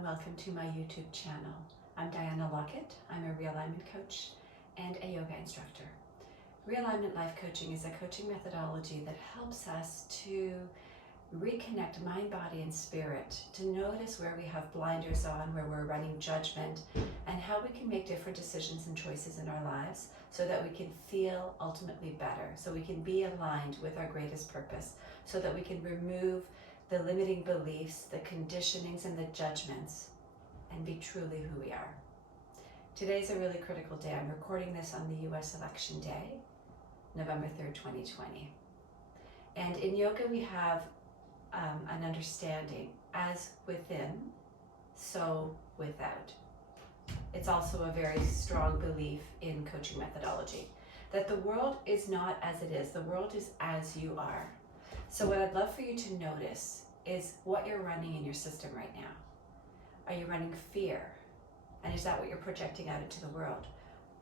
and welcome to my YouTube channel. I'm Diana Lockett. I'm a realignment coach and a yoga instructor. Realignment life coaching is a coaching methodology that helps us to reconnect mind, body, and spirit, to notice where we have blinders on, where we're running judgment, and how we can make different decisions and choices in our lives so that we can feel ultimately better, so we can be aligned with our greatest purpose, so that we can remove the limiting beliefs, the conditionings, and the judgments, and be truly who we are. Today's a really critical day. I'm recording this on the US election day, November 3rd, 2020. And in yoga, we have an understanding, as within, so without. It's also a very strong belief in coaching methodology, that the world is not as it is, the world is as you are. So what I'd love for you to notice is what you're running in your system right now. Are you running fear? And is that what you're projecting out into the world?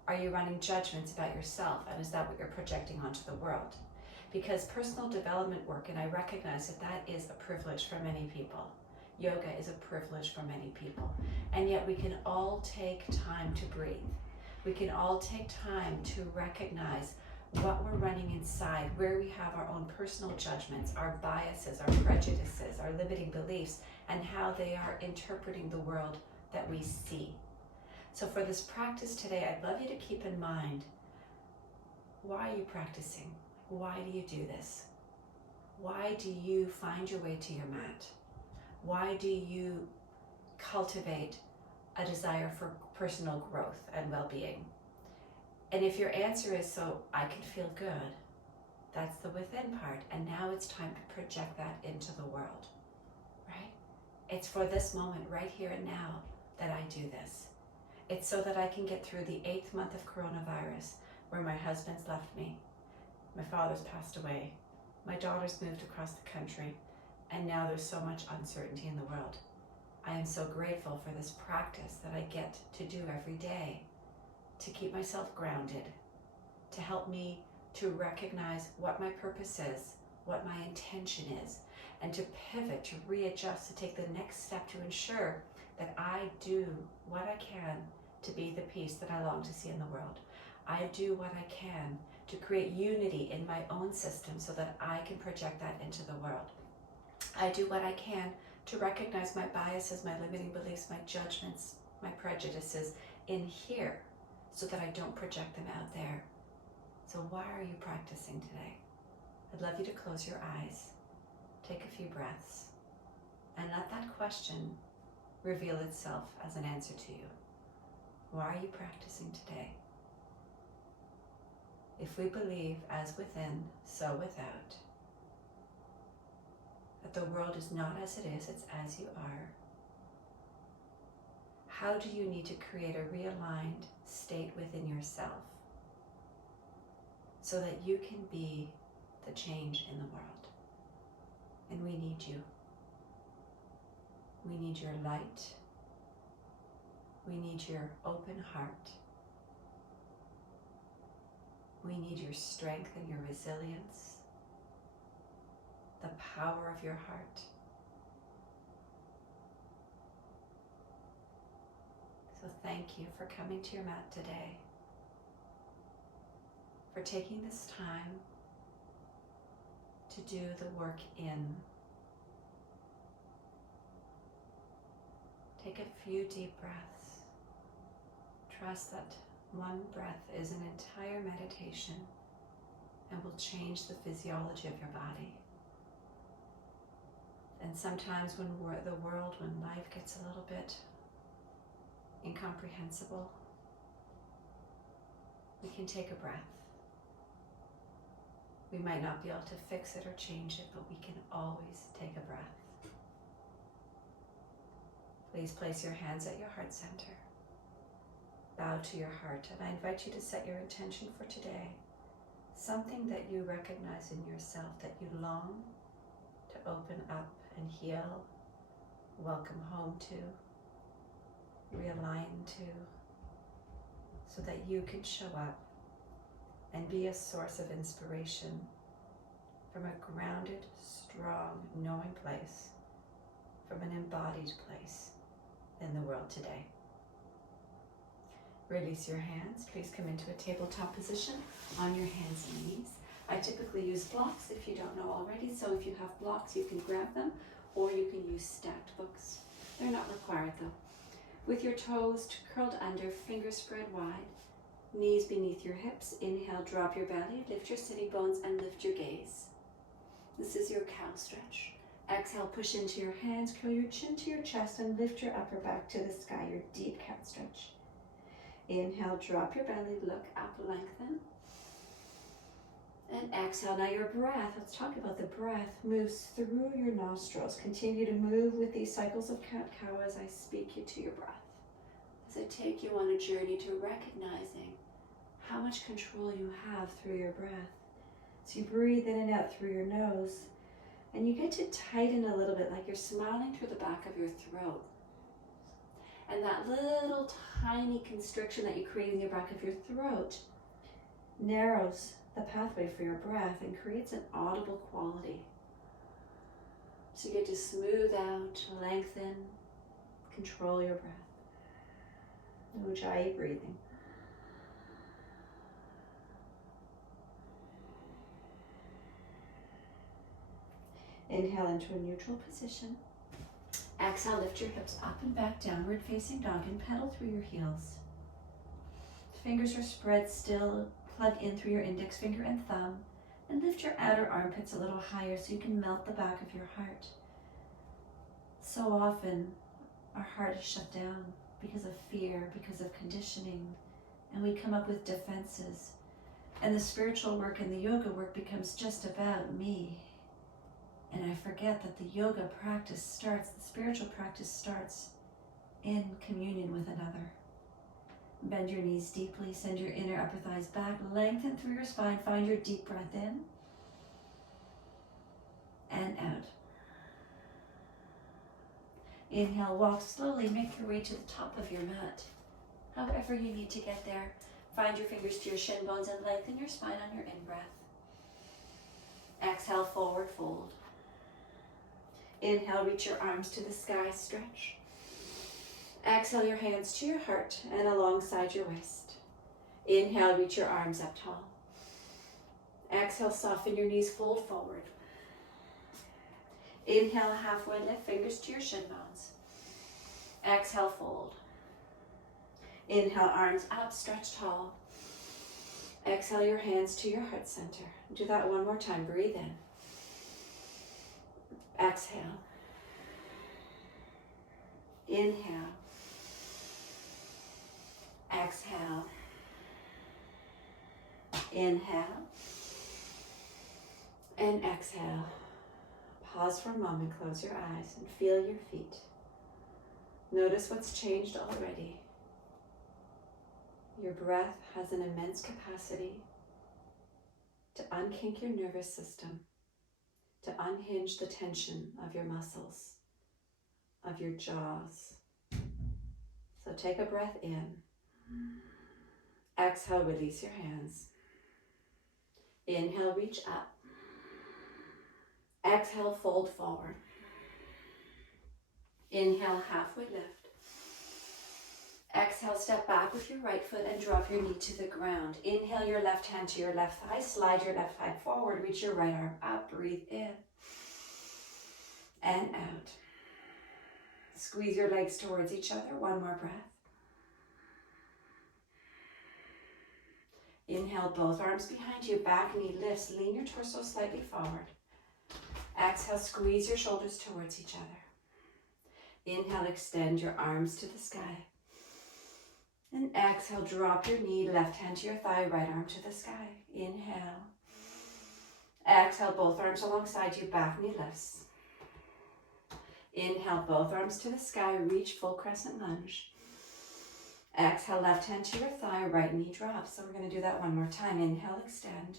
Are you running judgments about yourself? And is that what you're projecting onto the world? Because personal development work, and I recognize that that is a privilege for many people. Yoga is a privilege for many people. And yet we can all take time to breathe. We can all take time to recognize what we're running inside, where we have our own personal judgments, our biases, our prejudices, our limiting beliefs, and how they are interpreting the world that we see. So for this practice today, I'd love you to keep in mind, why are you practicing? Why do you do this? Why do you find your way to your mat? Why do you cultivate a desire for personal growth and well-being? And if your answer is, so I can feel good, that's the within part. And now it's time to project that into the world, right? It's for this moment right here and now that I do this. It's so that I can get through the 8th month of coronavirus, where my husband's left me, my father's passed away, my daughter's moved across the country, and now there's so much uncertainty in the world. I am so grateful for this practice that I get to do every day, to keep myself grounded, to help me to recognize what my purpose is, what my intention is, and to pivot, to readjust, to take the next step to ensure that I do what I can to be the peace that I long to see in the world. I do what I can to create unity in my own system so that I can project that into the world. I do what I can to recognize my biases, my limiting beliefs, my judgments, my prejudices in here, so that I don't project them out there. So why are you practicing today? I'd love you to close your eyes, take a few breaths, and let that question reveal itself as an answer to you. Why are you practicing today? If we believe as within, so without, that the world is not as it is, it's as you are, how do you need to create a realigned state within yourself so that you can be the change in the world? And we need you. We need your light. We need your open heart. We need your strength and your resilience, the power of your heart. So thank you for coming to your mat today, for taking this time to do the work in. Take a few deep breaths. Trust that one breath is an entire meditation and will change the physiology of your body. And sometimes when life gets a little bit incomprehensible, we can take a breath. We might not be able to fix it or change it, but we can always take a breath. Please place your hands at your heart center. Bow to your heart, and I invite you to set your intention for today. Something that you recognize in yourself that you long to open up and heal, welcome home to, realign to, so that you can show up and be a source of inspiration from a grounded, strong, knowing place, from an embodied place. than the world today. Release your hands. Please come into a tabletop position on your hands and knees. I typically use blocks if you don't know already, so if you have blocks you can grab them, or you can use stacked books. They're not required though. With your toes curled under, fingers spread wide, knees beneath your hips. Inhale, drop your belly, lift your sitting bones and lift your gaze. This is your cow stretch. Exhale, push into your hands, curl your chin to your chest and lift your upper back to the sky, your deep cat stretch. Inhale, drop your belly, look up, lengthen. And exhale. Now your breath, let's talk about the breath, moves through your nostrils. Continue to move with these cycles of cat-cow as I speak you to your breath. As I take you on a journey to recognizing how much control you have through your breath. So you breathe in and out through your nose, and you get to tighten a little bit, like you're smiling through the back of your throat. And that little tiny constriction that you create in your back of your throat narrows the pathway for your breath and creates an audible quality. So you get to smooth out, lengthen, control your breath. Ujjayi breathing. Inhale into a neutral position. Exhale, lift your hips up and back, downward facing dog, and pedal through your heels. Fingers are spread still. Plug in through your index finger and thumb, and lift your outer armpits a little higher so you can melt the back of your heart. So often, our heart is shut down because of fear, because of conditioning, and we come up with defenses. And the spiritual work and the yoga work becomes just about me. And I forget that the yoga practice starts, the spiritual practice starts in communion with another. Bend your knees deeply, send your inner upper thighs back, lengthen through your spine, find your deep breath in and out. Inhale, walk slowly, make your way to the top of your mat. However you need to get there, find your fingers to your shin bones and lengthen your spine on your in-breath. Exhale, forward fold. Inhale, reach your arms to the sky, stretch. Exhale your hands to your heart and alongside your waist. Inhale, reach your arms up tall. Exhale, soften your knees, fold forward. Inhale, halfway lift, fingers to your shin bones. Exhale, fold. Inhale, arms up, stretch tall. Exhale your hands to your heart center. Do that one more time, breathe in. Exhale. Inhale. Exhale. Inhale. And exhale. Pause for a moment, close your eyes and feel your feet. Notice what's changed already. Your breath has an immense capacity to unkink your nervous system, to unhinge the tension of your muscles, of your jaws. So take a breath in. Exhale, release your hands. Inhale, reach up. Exhale, fold forward. Inhale, halfway lift. Exhale, step back with your right foot and drop your knee to the ground. Inhale your left hand to your left thigh. Slide your left thigh forward. Reach your right arm up. Breathe in and out. Squeeze your legs towards each other. One more breath. Inhale, both arms behind you. Back knee lifts. Lean your torso slightly forward. Exhale, squeeze your shoulders towards each other. Inhale, extend your arms to the sky. And exhale, drop your knee, left hand to your thigh, right arm to the sky. Inhale. Exhale, both arms alongside you, back knee lifts. Inhale, both arms to the sky, reach full crescent lunge. Exhale, left hand to your thigh, right knee drops. So we're going to do that one more time. Inhale, extend.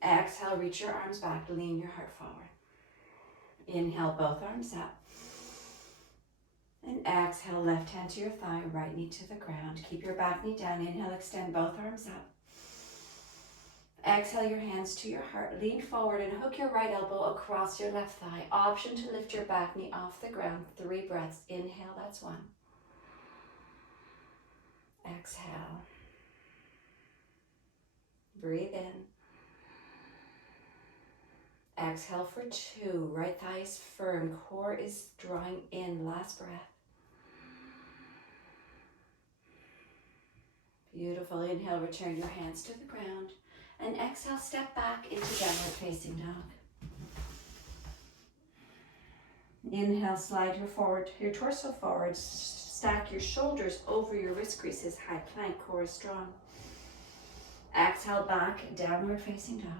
Exhale, reach your arms back, lean your heart forward. Inhale, both arms up. And exhale, left hand to your thigh, right knee to the ground. Keep your back knee down. Inhale, extend both arms up. Exhale your hands to your heart. Lean forward and hook your right elbow across your left thigh. Option to lift your back knee off the ground. 3 breaths. Inhale, that's 1. Exhale. Breathe in. Exhale for 2. Right thigh is firm. Core is drawing in. Last breath. Beautiful. Inhale, return your hands to the ground. And exhale, step back into downward facing dog. Inhale, slide your torso forward. Stack your shoulders over your wrist creases. High plank, core is strong. Exhale, back, downward facing dog.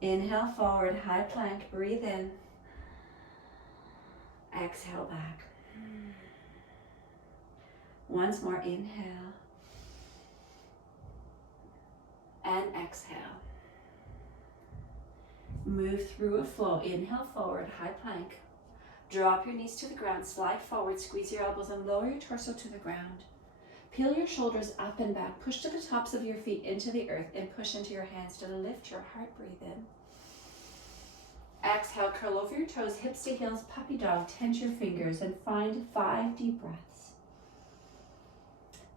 Inhale, forward, high plank. Breathe in. Exhale, back. Once more, inhale. And exhale. Move through a flow. Inhale, forward, high plank. Drop your knees to the ground. Slide forward, squeeze your elbows and lower your torso to the ground. Peel your shoulders up and back. Push to the tops of your feet into the earth and push into your hands to lift your heart. Breathe in. Exhale, curl over your toes, hips to heels, puppy dog. Tense your fingers and find 5 deep breaths.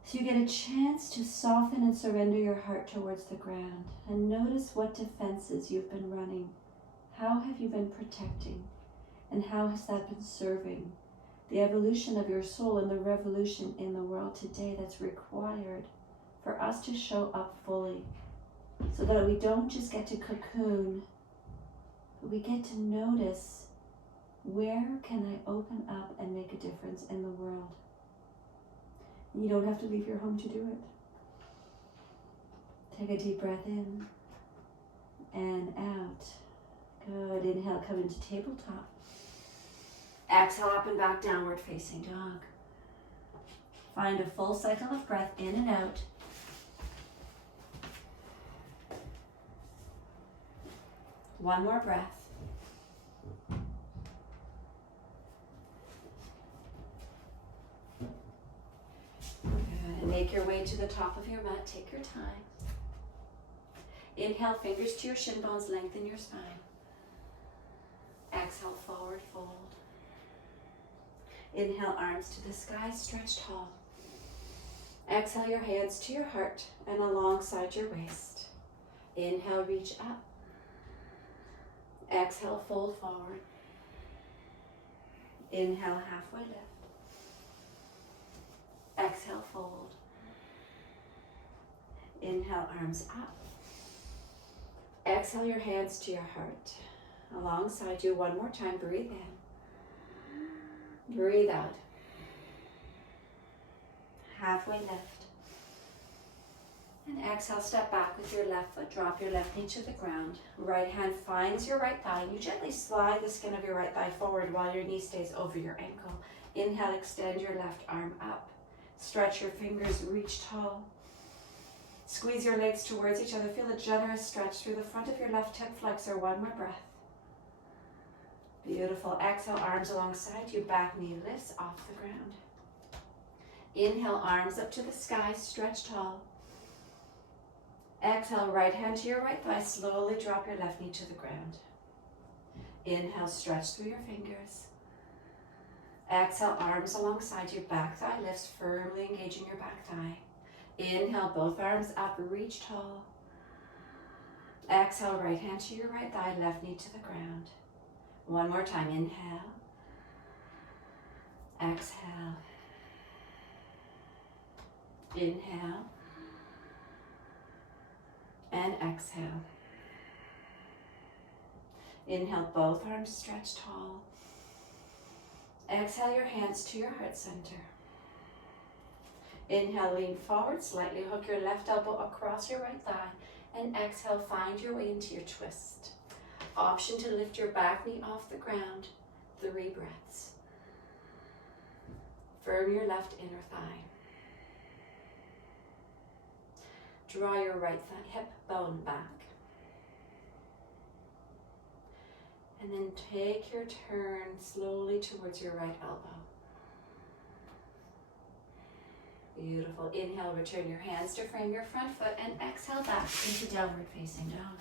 So you get a chance to soften and surrender your heart towards the ground and notice what defenses you've been running. How have you been protecting? And how has that been serving the evolution of your soul and the revolution in the world today that's required for us to show up fully so that we don't just get to cocoon, but we get to notice, where can I open up and make a difference in the world? You don't have to leave your home to do it. Take a deep breath in and out. Good. Inhale, come into tabletop. Exhale, up and back, downward facing dog. Find a full cycle of breath in and out. One more breath. Make your way to the top of your mat. Take your time. Inhale, fingers to your shin bones, lengthen your spine. Exhale, forward fold. Inhale, arms to the sky, stretch tall. Exhale, your hands to your heart and alongside your waist. Inhale, reach up. Exhale, fold forward. Inhale, halfway lift. Exhale, fold. Inhale, arms up. Exhale, your hands to your heart. Alongside you, one more time, breathe in. Breathe out. Halfway lift. And exhale, step back with your left foot. Drop your left knee to the ground. Right hand finds your right thigh. You gently slide the skin of your right thigh forward while your knee stays over your ankle. Inhale, extend your left arm up. Stretch your fingers, reach tall. Squeeze your legs towards each other. Feel a generous stretch through the front of your left hip flexor. One more breath. Beautiful. Exhale, arms alongside you. Back knee lifts off the ground. Inhale, arms up to the sky. Stretch tall. Exhale, right hand to your right thigh. Slowly drop your left knee to the ground. Inhale, stretch through your fingers. Exhale, arms alongside you. Back thigh lifts, firmly engaging your back thigh. Inhale, both arms up, reach tall. Exhale, right hand to your right thigh, left knee to the ground. One more time, inhale. Exhale. Inhale. And exhale. Inhale, both arms stretch tall. Exhale your hands to your heart center. Inhale, lean forward, slightly hook your left elbow across your right thigh. And exhale, find your way into your twist. Option to lift your back knee off the ground. 3 breaths. Firm your left inner thigh. Draw your right hip bone back. And then take your turn slowly towards your right elbow. Beautiful. Inhale, return your hands to frame your front foot, and exhale back into downward facing dog.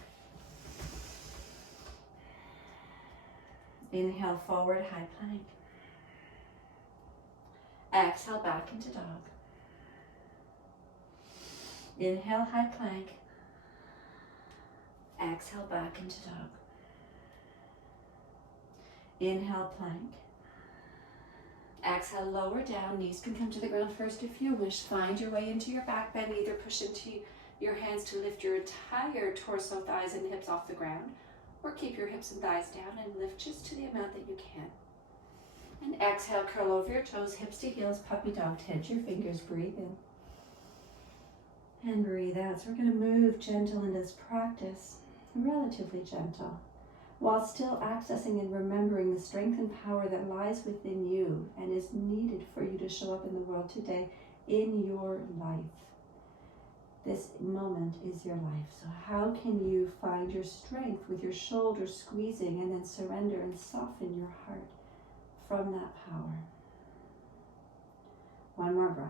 Inhale, forward high plank. Exhale, back into dog. Inhale, high plank. Exhale, back into dog. Inhale, plank. Exhale, lower down. Knees can come to the ground first if you wish. Find your way into your back bend. Either push into your hands to lift your entire torso, thighs, and hips off the ground, or keep your hips and thighs down and lift just to the amount that you can. And exhale, curl over your toes, hips to heels, puppy dog. Tense your fingers, breathe in. And breathe out. So we're going to move gentle in this practice, relatively gentle, while still accessing and remembering the strength and power that lies within you and is needed for you to show up in the world today in your life. This moment is your life. So how can you find your strength with your shoulders squeezing, and then surrender and soften your heart from that power? One more breath.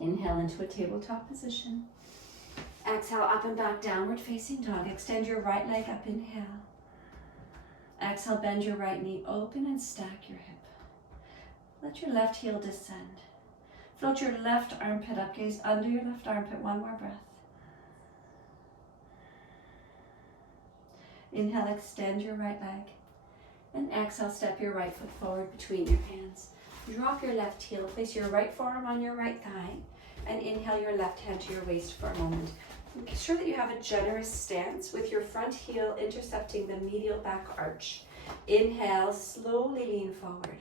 Inhale into a tabletop position. Exhale, up and back, downward facing dog. Extend your right leg up, inhale. Exhale, bend your right knee, open and stack your hip. Let your left heel descend. Float your left armpit up, gaze under your left armpit. One more breath. Inhale, extend your right leg. And exhale, step your right foot forward between your hands. Drop your left heel, place your right forearm on your right thigh, and inhale your left hand to your waist for a moment. Make sure that you have a generous stance with your front heel intercepting the medial back arch. Inhale, slowly lean forward.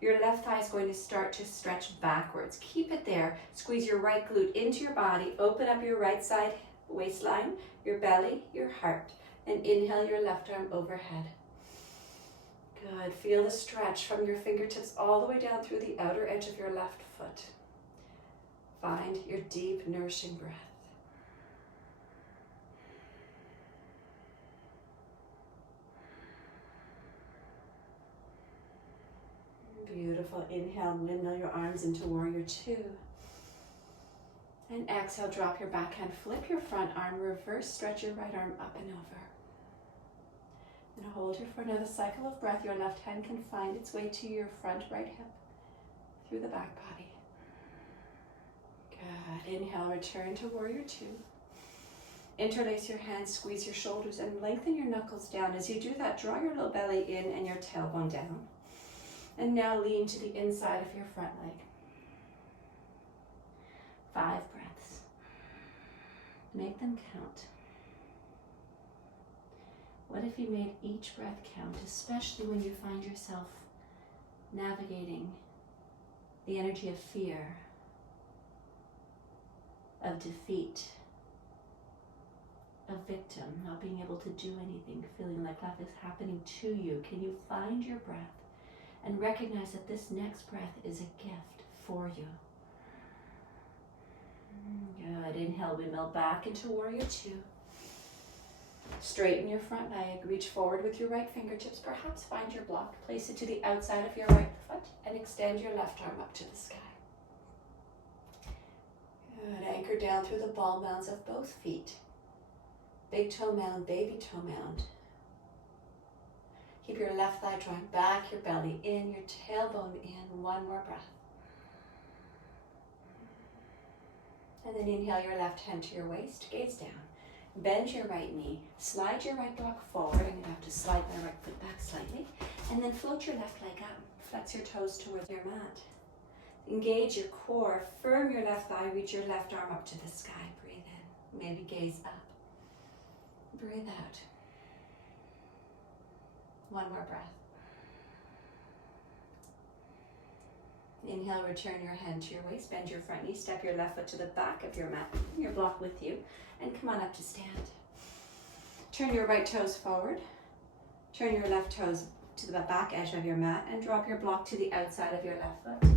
Your left thigh is going to start to stretch backwards. Keep it there. Squeeze your right glute into your body. Open up your right side waistline, your belly, your heart. And inhale your left arm overhead. Good. Feel the stretch from your fingertips all the way down through the outer edge of your left foot. Find your deep, nourishing breath. Beautiful. Inhale, windmill your arms into warrior two. And exhale, drop your back hand, flip your front arm, reverse, stretch your right arm up and over. And hold here for another cycle of breath. Your left hand can find its way to your front right hip through the back body. Good. Inhale, return to warrior two. Interlace your hands, squeeze your shoulders, and lengthen your knuckles down. As you do that, draw your low belly in and your tailbone down. And now lean to the inside of your front leg. 5 breaths. Make them count. What if you made each breath count, especially when you find yourself navigating the energy of fear, of defeat, of victim, not being able to do anything, feeling like life is happening to you? Can you find your breath and recognize that this next breath is a gift for you? Good. Inhale, windmill back into warrior two. Straighten your front leg, reach forward with your right fingertips. Perhaps find your block, place it to the outside of your right foot, and extend your left arm up to the sky. Good. Anchor down through the ball mounds of both feet. Big toe mound, baby toe mound. Keep your left thigh drawing back, your belly in, your tailbone in. One more breath. And then inhale your left hand to your waist, gaze down. Bend your right knee, slide your right block forward. I'm going to have to slide my right foot back slightly. And then float your left leg up. Flex your toes towards your mat. Engage your core, firm your left thigh, reach your left arm up to the sky. Breathe in, maybe gaze up. Breathe out. One more breath. Inhale, return your hand to your waist, bend your front knee, step your left foot to the back of your mat, bring your block with you, and come on up to stand. Turn your right toes forward, turn your left toes to the back edge of your mat, and drop your block to the outside of your left foot.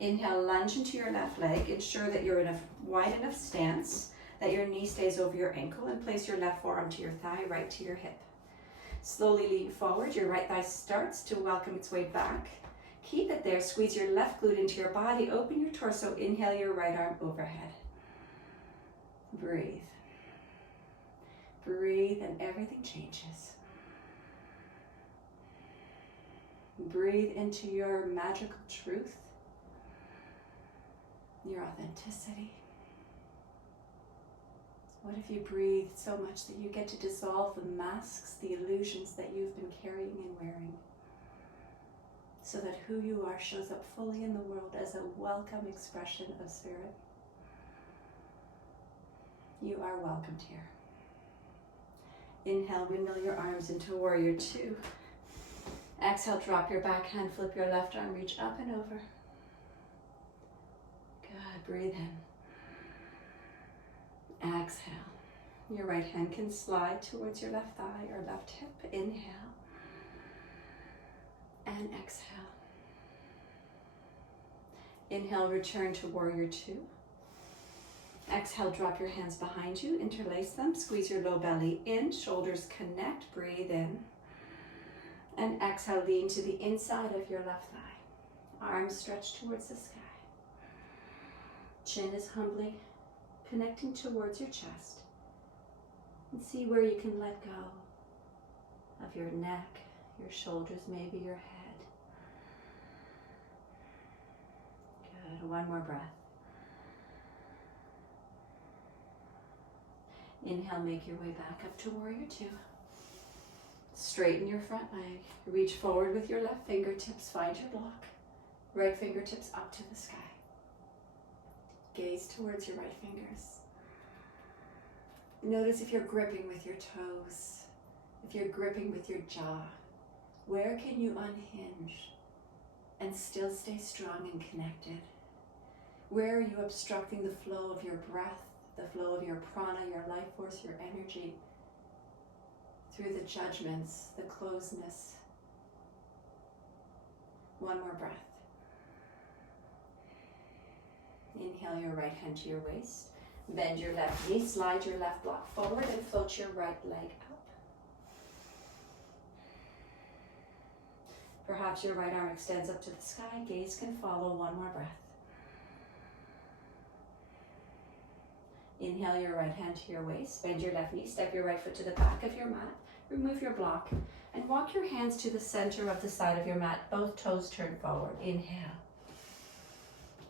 Inhale, lunge into your left leg, ensure that you're in a wide enough stance that your knee stays over your ankle, and place your left forearm to your thigh, right to your hip. Slowly lean forward. Your right thigh starts to welcome its way back. Keep it there. Squeeze your left glute into your body. Open your torso. Inhale your right arm overhead. Breathe. Breathe and everything changes. Breathe into your magical truth, your authenticity. What if you breathe so much that you get to dissolve the masks, the illusions that you've been carrying and wearing, so that who you are shows up fully in the world as a welcome expression of spirit? You are welcomed here. Inhale, windmill your arms into warrior two. Exhale, drop your back hand, flip your left arm, reach up and over. Good, breathe in. Exhale. Your right hand can slide towards your left thigh or left hip. Inhale. And exhale. Inhale, return to warrior two. Exhale, drop your hands behind you, interlace them, squeeze your low belly in, shoulders connect, breathe in. And exhale, lean to the inside of your left thigh. Arms stretched towards the sky. Chin is humbly connecting towards your chest. And see where you can let go of your neck, your shoulders, maybe your head. Good, one more breath. Inhale, make your way back up to warrior two. Straighten your front leg. Reach forward with your left fingertips. Find your block. Right fingertips up to the sky. Gaze towards your right fingers. Notice if you're gripping with your toes, if you're gripping with your jaw. Where can you unhinge and still stay strong and connected? Where are you obstructing the flow of your breath, the flow of your prana, your life force, your energy, through the judgments, the closeness? One more breath. Inhale your right hand to your waist. Bend your left knee, slide your left block forward and float your right leg up. Perhaps your right arm extends up to the sky. Gaze can follow. One more breath. Inhale your right hand to your waist. Bend your left knee. Step your right foot to the back of your mat. Remove your block and walk your hands to the center of the side of your mat. Both toes turn forward. Inhale.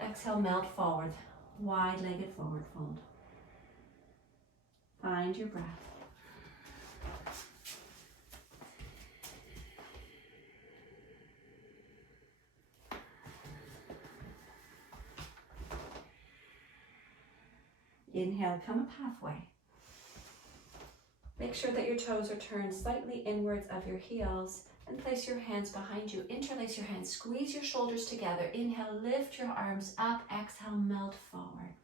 Exhale, melt forward. Wide-legged forward fold. Find your breath. Inhale, come up halfway. Make sure that your toes are turned slightly inwards of your heels and place your hands behind you. Interlace your hands, squeeze your shoulders together. Inhale, lift your arms up. Exhale, melt forward.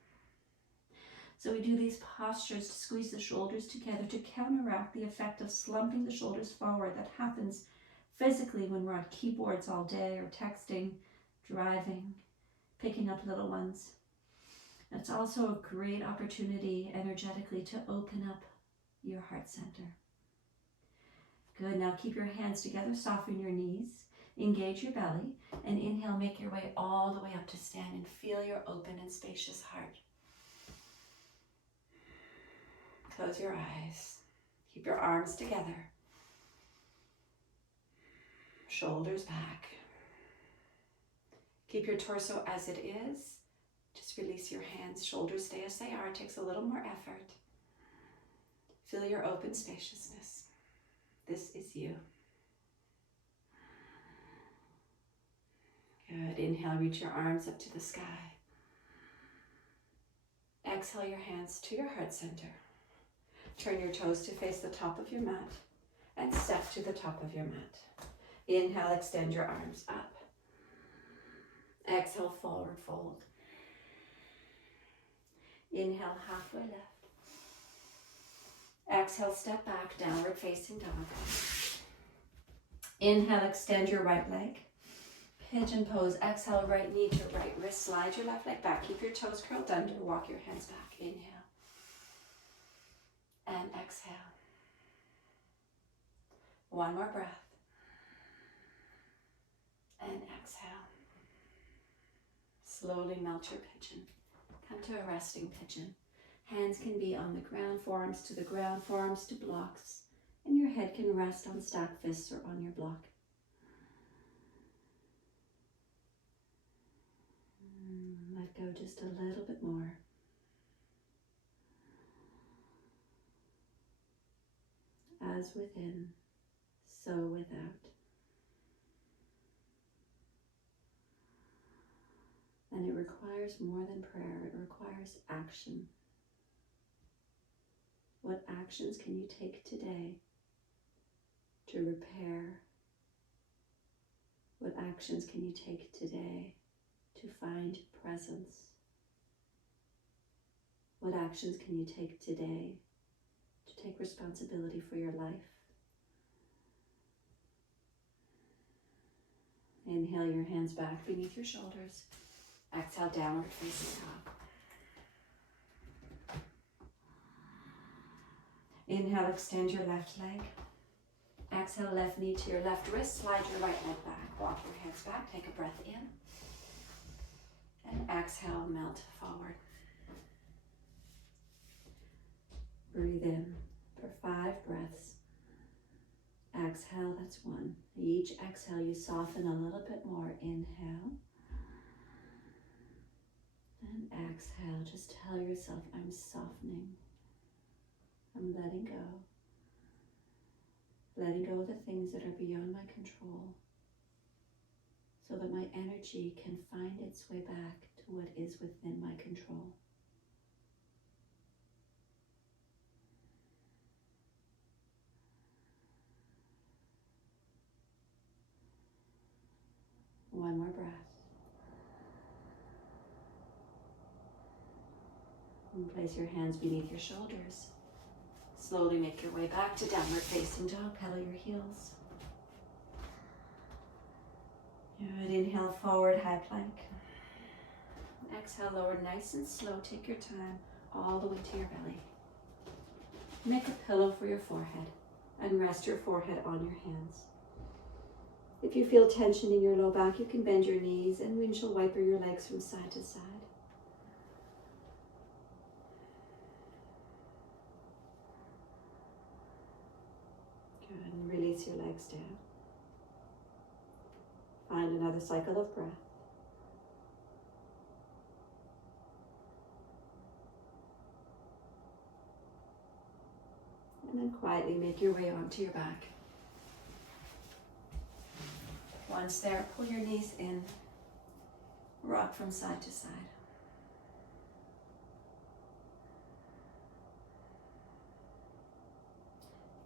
So we do these postures to squeeze the shoulders together to counteract the effect of slumping the shoulders forward that happens physically when we're on keyboards all day or texting, driving, picking up little ones. It's also a great opportunity energetically to open up your heart center. Good, now keep your hands together, soften your knees, engage your belly, and inhale, make your way all the way up to stand and feel your open and spacious heart. Close your eyes, keep your arms together, shoulders back. Keep your torso as it is. Just release your hands, shoulders stay as they are. It takes a little more effort. Feel your open spaciousness. This is you. Good. Inhale, reach your arms up to the sky. Exhale your hands to your heart center. Turn your toes to face the top of your mat and step to the top of your mat. Inhale, extend your arms up. Exhale, forward fold. Inhale, halfway left. Exhale, step back, downward facing dog. Inhale, extend your right leg. Pigeon pose. Exhale, right knee to right wrist. Slide your left leg back. Keep your toes curled under. Walk your hands back. Inhale. And exhale. One more breath. And exhale. Slowly melt your pigeon. Come to a resting pigeon. Hands can be on the ground, forearms to the ground, forearms to blocks, and your head can rest on stacked fists or on your block. Let go just a little bit more. As within, so without. And it requires more than prayer, it requires action. What actions can you take today to repair? What actions can you take today to find presence? What actions can you take today to take responsibility for your life? Inhale your hands back beneath your shoulders. Exhale, downward facing dog. Inhale, extend your left leg. Exhale, left knee to your left wrist. Slide your right leg back. Walk your hands back. Take a breath in. And exhale, melt forward. Breathe in for 5 breaths. Exhale, that's 1. Each exhale, you soften a little bit more. Inhale. And exhale, just tell yourself, I'm softening. I'm letting go. Letting go of the things that are beyond my control so that my energy can find its way back to what is within my control. One more breath. And place your hands beneath your shoulders. Slowly make your way back to downward facing dog. Pedal your heels. Good. Inhale, forward high plank. Exhale, lower nice and slow. Take your time all the way to your belly. Make a pillow for your forehead and rest your forehead on your hands. If you feel tension in your low back, you can bend your knees and windshield wiper your legs from side to side. Good, and release your legs down. Find another cycle of breath. And then quietly make your way onto your back. Once there, pull your knees in, rock from side to side.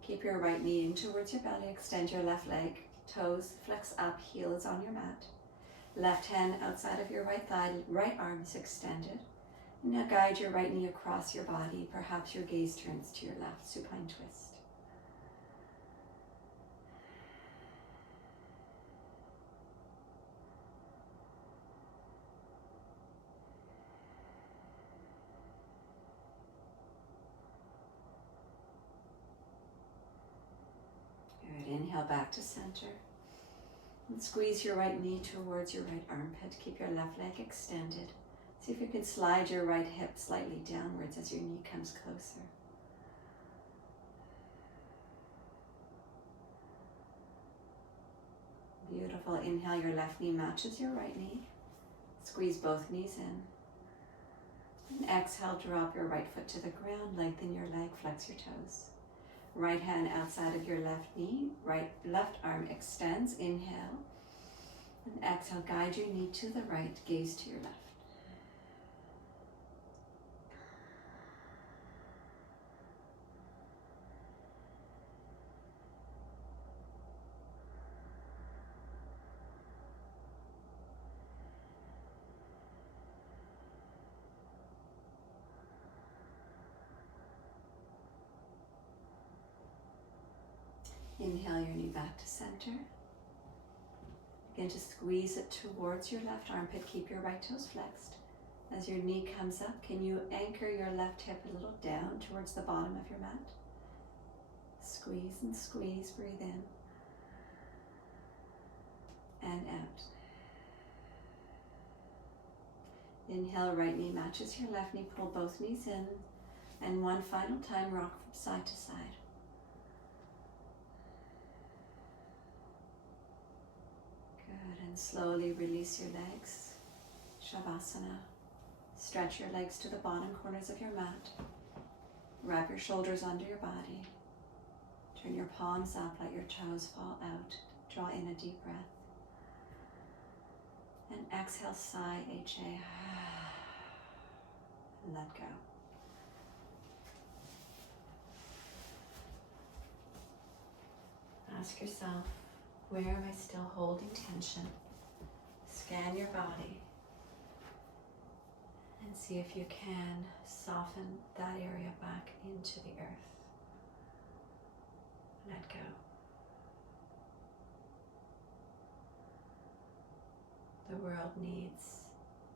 Keep your right knee in towards your belly, extend your left leg, toes flex up, heel is on your mat. Left hand outside of your right thigh, right arm is extended. Now guide your right knee across your body, perhaps your gaze turns to your left, supine twist. Good, inhale back to center. And squeeze your right knee towards your right armpit. Keep your left leg extended. See if you can slide your right hip slightly downwards as your knee comes closer. Beautiful. Inhale, your left knee matches your right knee. Squeeze both knees in. And exhale, drop your right foot to the ground, lengthen your leg, flex your toes. Right hand outside of your left knee, left arm extends, inhale. And exhale, guide your knee to the right, gaze to your left. Inhale your knee back to center. Begin to squeeze it towards your left armpit. Keep your right toes flexed. As your knee comes up, can you anchor your left hip a little down towards the bottom of your mat? Squeeze and squeeze, breathe in. and out. Inhale, right knee matches your left knee, pull both knees in, and one final time, rock from side to side. Good, and slowly release your legs. Shavasana. Stretch your legs to the bottom corners of your mat. Wrap your shoulders under your body. Turn your palms up, let your toes fall out. Draw in a deep breath. And exhale, sigh, HA. And let go. Ask yourself, where am I still holding tension? Scan your body and see if you can soften that area back into the earth. Let go. The world needs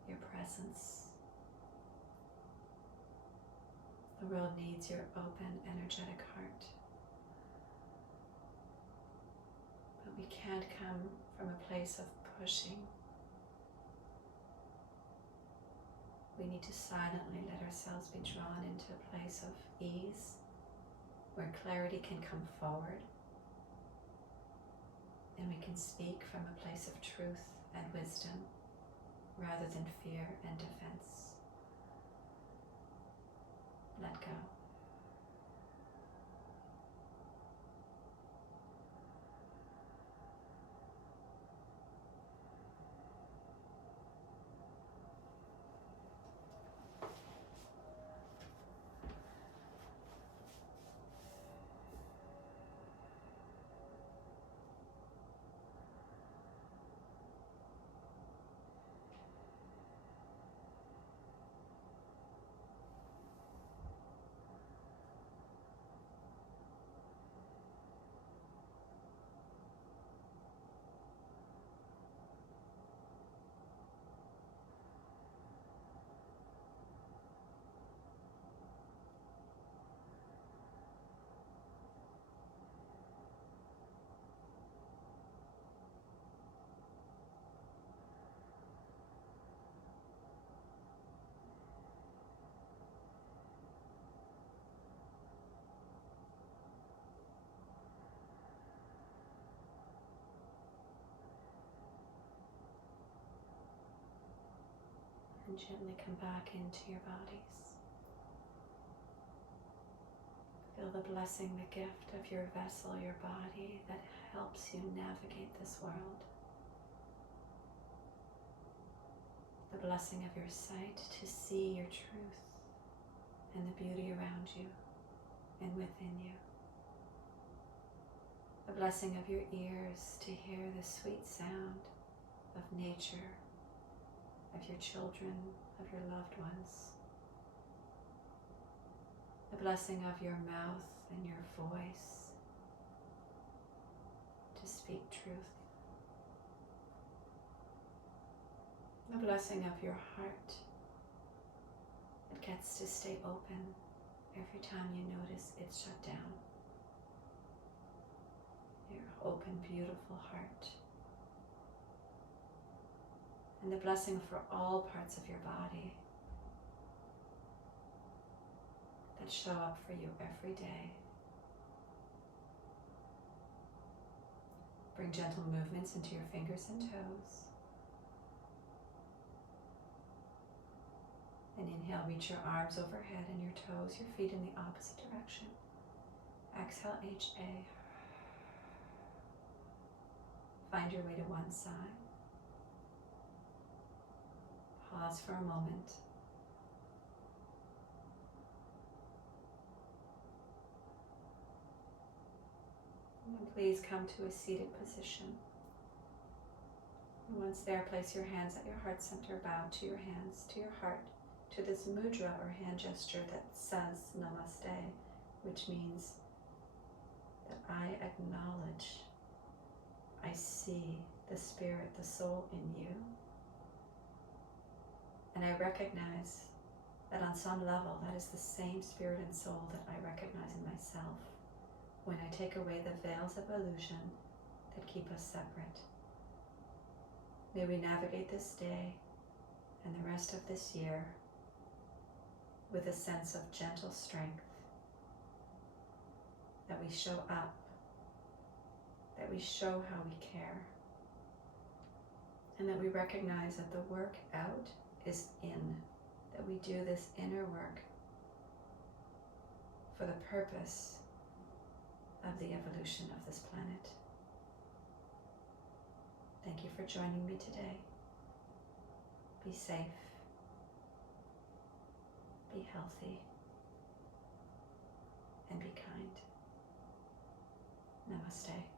your presence. The world needs your open, energetic heart. But we can't come from a place of pushing. We need to silently let ourselves be drawn into a place of ease, where clarity can come forward, and we can speak from a place of truth and wisdom, rather than fear and defense. Let go. And gently come back into your bodies. Feel the blessing, the gift of your vessel, your body, that helps you navigate this world. The blessing of your sight to see your truth and the beauty around you and within you. The blessing of your ears to hear the sweet sound of nature, of your children, of your loved ones. The blessing of your mouth and your voice to speak truth. The blessing of your heart that gets to stay open every time you notice it's shut down. Your open, beautiful heart. And the blessing for all parts of your body that show up for you every day. Bring gentle movements into your fingers and toes. And inhale, reach your arms overhead and your toes, your feet in the opposite direction. Exhale, HA. Find your way to one side. Pause for a moment. And please come to a seated position. And once there, place your hands at your heart center, bow to your hands, to your heart, to this mudra or hand gesture that says Namaste, which means that I acknowledge, I see the spirit, the soul in you. And I recognize that on some level, that is the same spirit and soul that I recognize in myself when I take away the veils of illusion that keep us separate. May we navigate this day and the rest of this year with a sense of gentle strength, that we show up, that we show how we care, and that we recognize that the work out is in, that we do this inner work for the purpose of the evolution of this planet. Thank you for joining me today. Be safe, be healthy, and be kind. Namaste.